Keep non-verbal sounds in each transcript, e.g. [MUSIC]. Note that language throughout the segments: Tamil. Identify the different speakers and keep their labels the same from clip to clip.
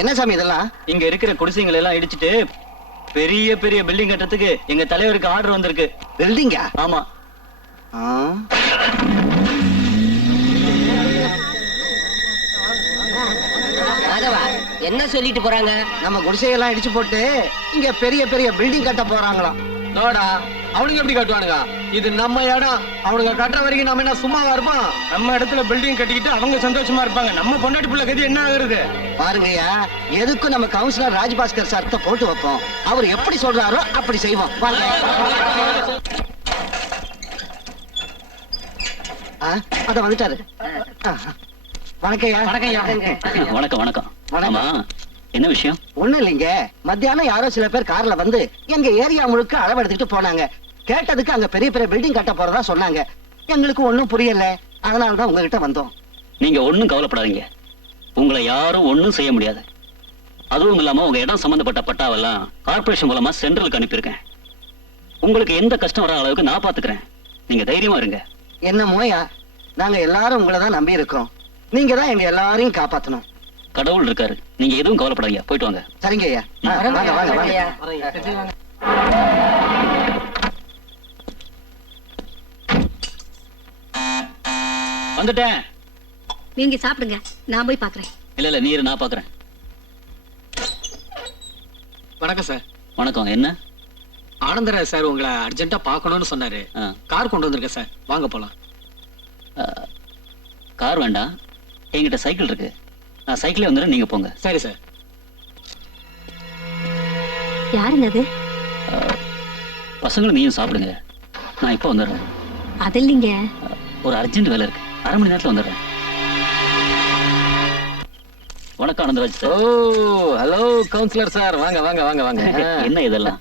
Speaker 1: என்ன சாமி இதெல்லாம்?
Speaker 2: இங்க இருக்கிற குடிசைங்களை எல்லாம் இடிச்சிட்டு பெரிய பெரிய பில்டிங் கட்டுறதுக்கு எங்க தலைவருக்கு ஆர்டர் வந்திருக்கு.
Speaker 1: பில்டிங்கா
Speaker 2: ஆமா.
Speaker 3: மாதவா என்ன சொல்லிட்டு போறாங்க?
Speaker 1: நம்ம குடிசையெல்லாம் இடிச்சு போட்டு இங்க பெரிய பெரிய பில்டிங் கட்ட போறாங்களாம்.
Speaker 4: நோடா அவனுங்க எப்படி கட்டுவானுங்க? இது நம்ம இடம். அவனுங்க கட்டுற வரைக்கும் நம்ம என்ன சும்மாவா இருப்போம்?
Speaker 5: நம்ம இடத்துல பில்டிங் கட்டிக்கிட்டு அவங்க சந்தோஷமா இருப்பாங்க. நம்ம பொண்டாட்டி பிள்ளை கதி என்ன ஆகுறது?
Speaker 1: பாருங்கய்யா எதுக்கும் நம்ம கவுன்சிலர் ராஜ்பாஸ்கர் சார்த்த போட்டு வைப்போம். அவர் எப்படி சொல்றாரோ அப்படி செய்வோம். வாங்க. ஆ, அத வந்துட்டாரு. ஆ, வணக்கம்யா
Speaker 2: வணக்கம் வணக்கம்.
Speaker 1: வணக்கம்.
Speaker 2: ஆமா என்ன விஷயம்?
Speaker 1: ஒண்ணும் இல்லைங்க. மத்தியானம் யாரோ சில பேர் கார்ல வந்து எங்க ஏரியா முழுக்க அளவெடுத்துக்கிட்டு போனாங்க. கேட்டதுக்கு அங்க பெரிய பெரிய பில்டிங் கட்ட போறதா சொன்னாங்க. எங்களுக்கு ஒண்ணும் புரியல. அதனால தான் உங்ககிட்ட வந்தோம்.
Speaker 2: நீங்க ஒண்ணும் கவலைப்படாதீங்க. உங்களை யாரும் ஒண்ணும் செய்ய முடியாது. அதுவும் இல்லாம உங்க இடம் சம்பந்தப்பட்ட பட்டாவெல்லாம் கார்ப்பரேஷன் மூலமா சென்ட்ரலுக்கு அனுப்பியிருக்கேன். உங்களுக்கு எந்த கஷ்டம் வராத அளவுக்கு நான் பாத்துக்கிறேன். நீங்க தைரியமா இருங்க.
Speaker 1: என்னமோயா நாங்க எல்லாரும் உங்களை தான் நம்பி இருக்கோம் நீங்க தான் எங்க எல்லாரையும் காப்பாத்தணும்.
Speaker 2: கடவுள் இருக்காரு. நீங்க எதுவும் கவலைப்படாதீங்க. போயிட்டு வாங்க.
Speaker 1: சரிங்க ஐயா. வாங்க வாங்க வாங்க.
Speaker 2: வந்துட்டேன்.
Speaker 6: நீங்க சாப்பிடுங்க. நான் போய் பாக்குறேன்.
Speaker 2: இல்ல இல்ல நீர் நான் பாக்குறேன்.
Speaker 4: வணக்கம் சார்.
Speaker 2: வணக்கம் என்ன?
Speaker 4: ஆனந்தராஜ் சார் உங்களை அர்ஜென்ட்டா பார்க்கணும்னு சொன்னாரு.
Speaker 2: ஆ,
Speaker 4: கார் கொண்டு வந்திருக்கேன் சார். வாங்க போலாம்.
Speaker 2: கார் வேண்டாம். என்கிட்ட சைக்கிள் இருக்கு. நான் சைக்கிளே வந்துடுறேன் நீங்க போங்க.
Speaker 4: சரி சார்.
Speaker 6: யாருங்க அது?
Speaker 2: பசங்களும் நீயும் சாப்பிடுங்க. நான் இப்போ வந்துடுறேன்.
Speaker 6: அது இல்லைங்க.
Speaker 2: ஒரு அர்ஜென்ட் வேலை இருக்கு. அரை மணி நேரத்துல வந்துடுறேன். வணக்கம் ஆனந்தராஜ்
Speaker 4: ஓ
Speaker 2: சார்
Speaker 4: ஹலோ கவுன்சிலர் சார் வாங்க வாங்க வாங்க வாங்க. [LAUGHS]
Speaker 2: என்ன இதெல்லாம்?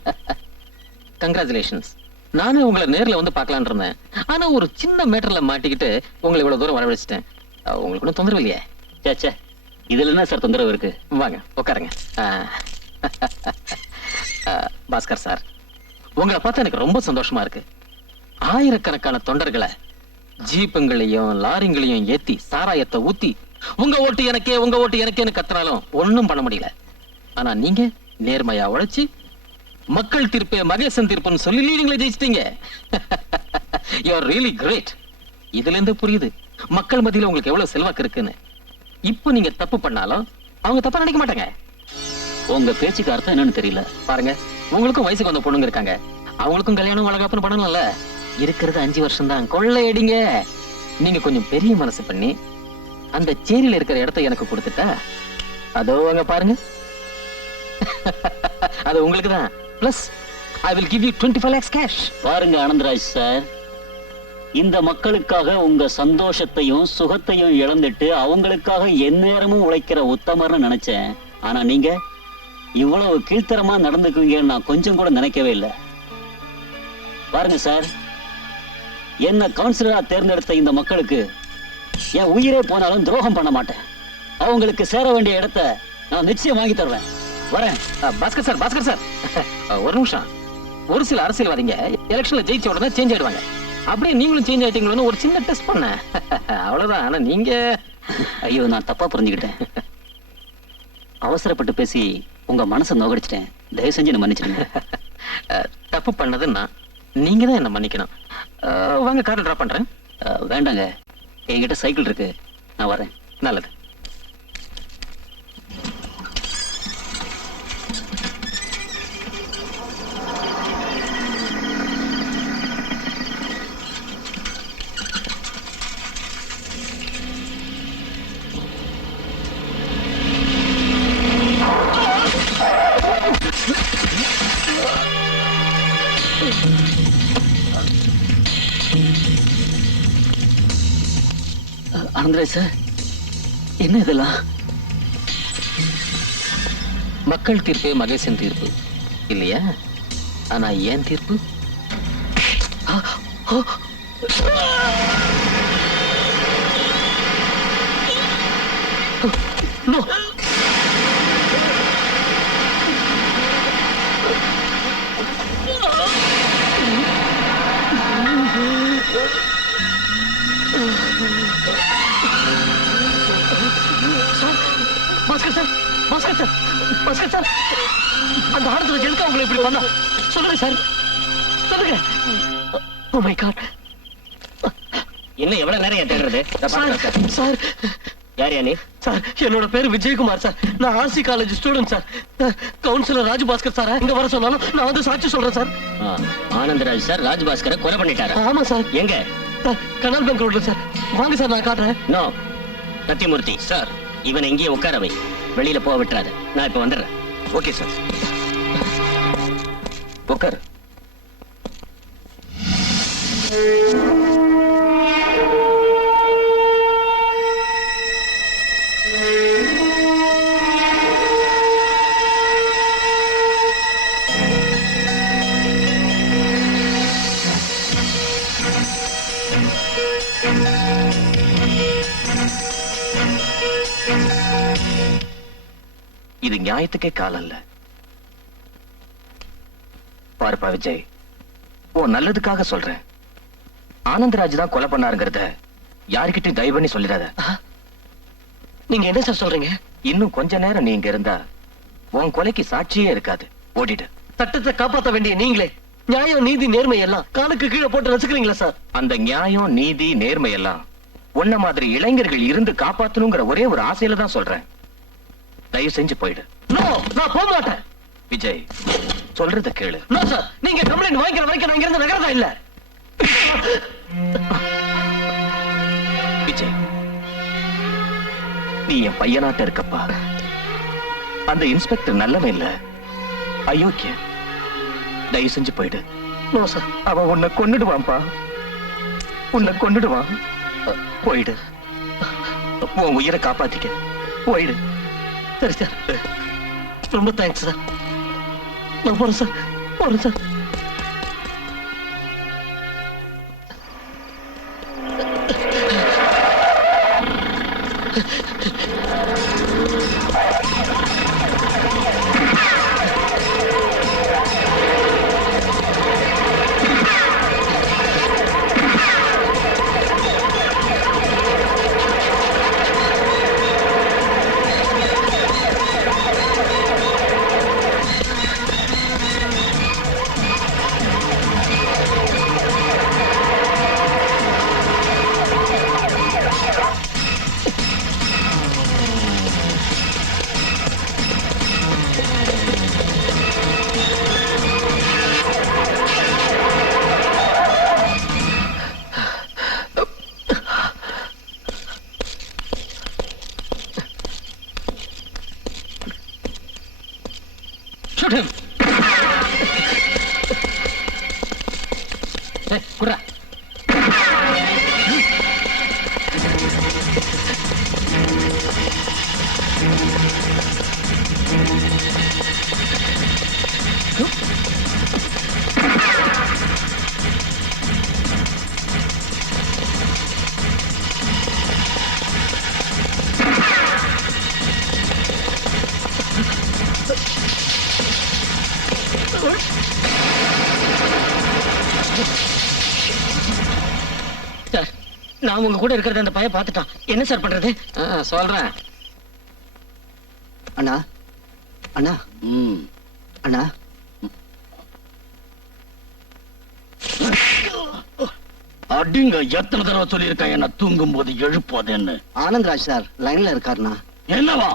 Speaker 4: கங்க்ராச்சுலேஷன்ஸ் நானும் உங்களை நேர்ல வந்து பார்க்கலாம்னு இருந்தேன். ஆனா ஒரு சின்ன மேட்டர்ல மாட்டிக்கிட்டு உங்களை இவ்வளவு தூரம் வரவழைச்சிட்டேன். அஹ், உங்களுக்கு ஒன்றும் தொந்தரவு இல்லையே?
Speaker 2: சே சே இதுல என்ன சார் தொந்தரவு இருக்கு?
Speaker 4: வாங்க உட்காருங்க. ஆ, பாஸ்கர் சார் உங்களை பார்த்தா எனக்கு ரொம்ப சந்தோஷமா இருக்கு. ஆயிரக்கணக்கான தொண்டர்களை ஜீப்புங்களையும் லாரிங்களையும் ஏத்தி சாராயத்தை ஊத்தி உங்க ஓட்டு எனக்கே உங்க ஓட்டு எனக்கேன்னு கத்துறாலும் ஒன்னும் பண்ண முடியல. ஆனா நீங்க நேர்மையா உழைச்சு மக்கள் தீர்ப்பே மகேசன் தீர்ப்புன்னு சொல்லி நீங்களே ஜெயிச்சிட்டீங்க. யூ ஆர் ரியலி கிரேட் இதுல இருந்து புரியுது மக்கள் மத்தியில உங்களுக்கு எவ்வளவு செல்வாக்கு இருக்குன்னு. இப்போ நீங்க தப்பு பண்ணாலும் அவங்க தப்பா நினைக்க மாட்டாங்க.
Speaker 2: உங்க பேச்சுக்கு அர்த்தம் என்னன்னு தெரியல.
Speaker 4: பாருங்க உங்களுக்கும் வயசுக்கு வந்த பொண்ணுங்க இருக்காங்க. அவங்களுக்கும் கல்யாணம் வளகாப்புன்னு பண்ணணும்ல இருக்கிறது அஞ்சு வருஷம் தான் கொள்ளையடிங்க நீங்க கொஞ்சம் பெரிய மனசு பண்ணி அந்த சேரியில் இருக்கிற இடத்த எனக்கு கொடுத்துட்டா அதோ அங்க பாருங்க. [LAUGHS] அது உங்களுக்கு தான் plus I will give you twenty five lakhs cash
Speaker 2: பாருங்க ஆனந்தராஜ் சார். இந்த மக்களுக்காக உங்க சந்தோஷத்தையும் சுகத்தையும் இழந்துட்டு அவங்களுக்காக எந்நேரமும் உழைக்கிற உத்தமர்னு நினைச்சேன். ஆனா நீங்க இவ்வளவு கீழ்த்தரமா நடந்துக்குவீங்கன்னு நான் கொஞ்சம் கூட நினைக்கவே இல்லை. பாருங்க சார். என்ன கவுன்சிலரா தேர்ந்தெடுத்த இந்த மக்களுக்கு என் உயிரே போனாலும் துரோகம் பண்ண மாட்டேன். அவங்களுக்கு சேர வேண்டிய இடத்த நான் நிச்சயம் வாங்கி தருவேன். வரேன்.
Speaker 4: Bhaskar sir Bhaskar sir. ஒரு நிமிஷம். ஒரு சில அரசியல்வாதிங்க எலெக்ஷன்ல ஜெயிச்ச உடனே சேஞ்ச் ஆயிடுவாங்க. அப்படியே நீங்களும் சேஞ்ச் ஆயிட்டீங்களோன்னு ஒரு சின்ன டெஸ்ட் பண்ண அவ்வளவுதான். ஆனா நீங்க
Speaker 2: ஐயோ நான் தப்பா புரிஞ்சுக்கிட்டேன். அவசரப்பட்டு பேசி உங்க மனசை நோகடிச்சிட்டேன். தயவு செஞ்சு என்ன மன்னிச்சிடுங்க.
Speaker 4: தப்பு பண்ணது நான் நீங்க தான் என்ன மன்னிக்கணும். வாங்க காரில் ட்ராப்
Speaker 2: பண்ணுறேன் வேண்டாங்க. என்கிட்ட சைக்கிள் இருக்கு. நான் வரேன்.
Speaker 4: நல்லது.
Speaker 2: ஆனந்தராஜ் சார் என்ன இதெல்லாம்?
Speaker 4: மக்கள் தீர்ப்பு மகேசன் தீர்ப்பு இல்லையா? ஆனா ஏன் தீர்ப்பு?
Speaker 2: Bhaskar sir Bhaskar sir Bhaskar sir.
Speaker 5: அந்த ஆடத்துல எதுக்கு அவங்களை இப்படி பண்ணா? சொல்லுங்க சார். சொல்லுங்க. ஓ மை காட்
Speaker 3: இன்னும் எவ்வளவு நேரம் தேடுறது
Speaker 5: சார். சார் சார் என்னோட பேர் விஜயகுமார் சார் நான் RC college student sir councillor Rajabhaskar sir இங்க வர சொன்னாலும் நான் வந்து சாட்சி சொல்றேன் சார்
Speaker 3: ஆனந்தராஜ் சார் ராஜபாஸ்கரை கொலை பண்ணிட்டாரு?
Speaker 5: ஆமா சார்
Speaker 3: எங்க?
Speaker 5: கனல் பேங்க் ரோட்ல சார் வாங்க சார் நான் காட்டுறேன்.
Speaker 3: நோ சத்தியமூர்த்தி சார் இவன் எங்கேயே உட்காரவை வெளியில போக விட்டுறாத. நான் இப்ப வந்துடுறேன்.
Speaker 7: Okay sir. உட்கார். இது நியாயத்துக்கே காலம் இல்ல பாருப்பா விஜய் உன் நல்லதுக்காக சொல்றேன். ஆனந்தராஜ் தான் கொலை பண்ணாருங்கிறத யாருக்கிட்டையும் தயவு பண்ணி சொல்லிடாத.
Speaker 5: நீங்க என்ன சார் சொல்றீங்க?
Speaker 7: இன்னும் கொஞ்ச நேரம் நீ இங்க இருந்தா உன் கொலைக்கு சாட்சியே இருக்காது. ஓடிடு.
Speaker 5: சட்டத்தை காப்பாத்த வேண்டிய நீங்களே. நியாயம் நீதி நேர்மை எல்லாம் காலுக்கு கீழே போட்டு ரசிக்கிறீங்களா சார்?
Speaker 7: அந்த நியாயம் நீதி நேர்மை எல்லாம் உன்ன மாதிரி இளைஞர்கள் இருந்து காப்பாத்தணுங்கிற ஒரே ஒரு ஆசையில தான் சொல்றேன். தயவு செஞ்சு போயிடு.
Speaker 5: நோ நான் போக மாட்டேன்
Speaker 7: விஜய் சொல்றத கேளு.
Speaker 5: நோ சார் நீங்க கம்ப்ளைண்ட் வாங்கிக்கிற வரைக்கும் நான் இங்கிருந்து நகரதா இல்ல?
Speaker 7: விஜய் நீ என் பையனாட்ட இருக்கப்பா. அந்த இன்ஸ்பெக்டர் நல்லவன் இல்ல. அயோக்கிய தயவு செஞ்சு போயிடு.
Speaker 5: நோ சார்
Speaker 7: அவன் உன்னை கொன்னுடுவான்ப்பா. உன்னை கொன்னுடுவான். போயிடு. உன் உயிரை காப்பாத்திக்க. போயிடு.
Speaker 5: சரி சார். ரொம்ப தேங்க்ஸ் சார். நான் போறேன் சார். போறேன் sir. Thank you.
Speaker 4: Shoot him. Hey, குர்ரா.
Speaker 3: நான் உங்க கூட இருக்கிறத அந்த பையன் பார்த்துட்டான். என்ன சார் பண்றது?
Speaker 4: சொல்றேன்.
Speaker 1: அண்ணா. அண்ணா. அண்ணா.
Speaker 8: அடிங்க எத்தனை தடவை சொல்லியிருக்கேன் என்ன தூங்கும் போது எழுப்பாதேன்னு
Speaker 1: ஆனந்த்ராஜ் சார் லைன்ல இருக்காருண்ணா.
Speaker 8: என்னவா?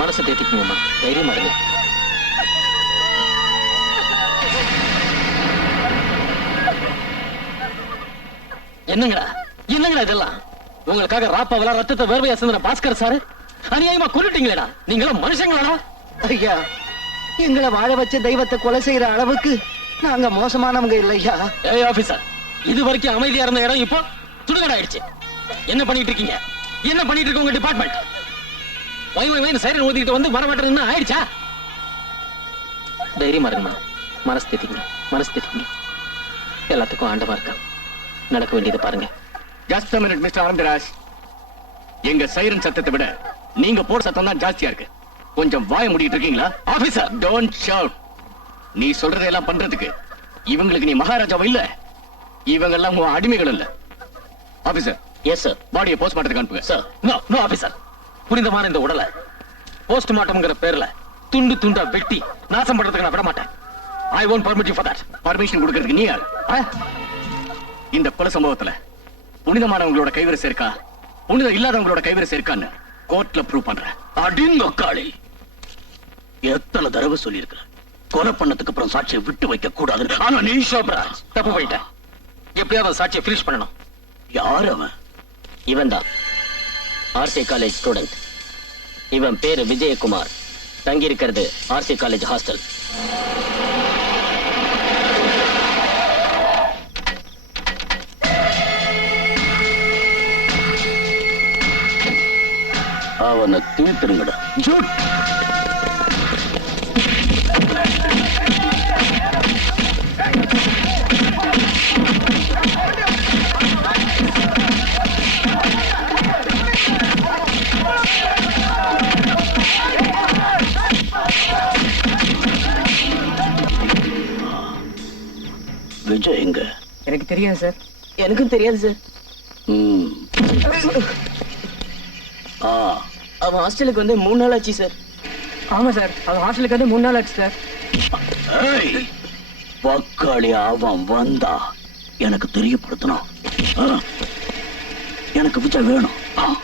Speaker 4: மனசை தேத்திக்கணும்மா. தைரியமா இருங்க. என்னங்கடா? என்னங்கடா இதெல்லாம்? உங்களுக்காக ராப்பாவெல்லாம் ரத்தத்தை வேர்வையா சிந்தின பாஸ்கர் சாரு? அநியாயமா கொல்லிட்டீங்களேடா நீங்களும் மனுஷங்களாடா?
Speaker 1: ஐயா எங்களை வாழ வச்ச தெய்வத்தை கொலை செய்யற அளவுக்கு நாங்க மோசமானவங்க இல்லையா?
Speaker 4: ஏய் ஆபீசர் இது வரைக்கும் அமைதியா இருந்த இடம் இப்போ சுடுகாடு ஆயிடுச்சு என்ன பண்ணிட்டு இருக்கீங்க? என்ன பண்ணிட்டு இருக்கு உங்க டிபார்ட்மெண்ட் வை வை வைன்னு சைரன் ஊதிக்கிட்டு வந்து வர மாட்டேன்னு ஆயிடுச்சா? தைரியமா இருங்கம்மா. மனசு தேத்திக்கங்க. மனசு தேத்திக்கங்க. எல்லாத்துக்கும் ஆண்டவா இருக்கா நடக்க வேண்டியதை பாருங்க.
Speaker 9: ஜஸ்ட் மினிட் மிஸ்டர் ஆனந்தராஜ் எங்க சைரன் சத்தத்தை விட நீங்க போட சத்தம் தான் ஜாஸ்தியா இருக்கு. கொஞ்சம் வாய முடிட்டு இருக்கீங்களா? ஆபீசர் டோன்ட் ஷவுட் நீ சொல்றதெல்லாம் பண்றதுக்கு இவங்களுக்கு நீ மகாராஜாவா இல்ல. இவங்க எல்லாம் உன் அடிமைகள் இல்ல. ஆபீசர்
Speaker 3: எஸ் சார்
Speaker 9: பாடியை போஸ்ட்மார்ட்டத்துக்கு அனுப்புங்க.
Speaker 3: சார்
Speaker 4: நோ நோ ஆபீசர் புனிதமான இந்த உடலை போஸ்ட்மார்ட்டம்ங்கிற பேர்ல துண்டு துண்டா வெட்டி நாசம் பண்றதுக்கு நான் விட மாட்டேன் I won't permit you for that.
Speaker 9: Permission கொடுக்கறதுக்கு நீ யார்? இந்த கொலை சம்பவத்துல புனிதமானவங்களோட கைவரிசை இருக்கா புனிதம் இல்லாதவங்களோட கைவரிசை இருக்கான்னு கோர்ட்ல ப்ரூவ் பண்றேன்.
Speaker 8: அடிங்க காளி எத்தனை தடவை சொல்லியிருக்கிறேன் கொலை பண்ணதுக்கு அப்புறம் சாட்சியை விட்டு வைக்க கூடாது ஆனா நீ சோப்ராஜ்
Speaker 4: தப்பு போயிட்டேன். எப்படியாவது சாட்சியை ஃபினிஷ் பண்ணணும்.
Speaker 8: யார் அவன்?
Speaker 3: இவன் தான் ஆர்சி காலேஜ் ஸ்டூடெண்ட் இவன் பேரு விஜயகுமார். தங்கி இருக்கிறது ஆர்சி காலேஜ் ஹாஸ்டல்
Speaker 8: அவனை தீர்த்துருங்கடா ஜூட். விஜய் எங்க?
Speaker 1: எனக்கு தெரியாது சார்.
Speaker 3: எனக்கும் தெரியாது சார்.
Speaker 8: ஆ
Speaker 3: அவன் ஹாஸ்டலுக்கு வந்து மூணு நாள் ஆச்சு சார்.
Speaker 1: ஆமா சார். அவன் ஹாஸ்டலுக்கு வந்து மூணு நாள் ஆச்சு சார்.
Speaker 8: பக்காளி அவன் வந்தா எனக்கு தெரியப்படுத்தணும். எனக்கு விஜய் வேணும். ஆ.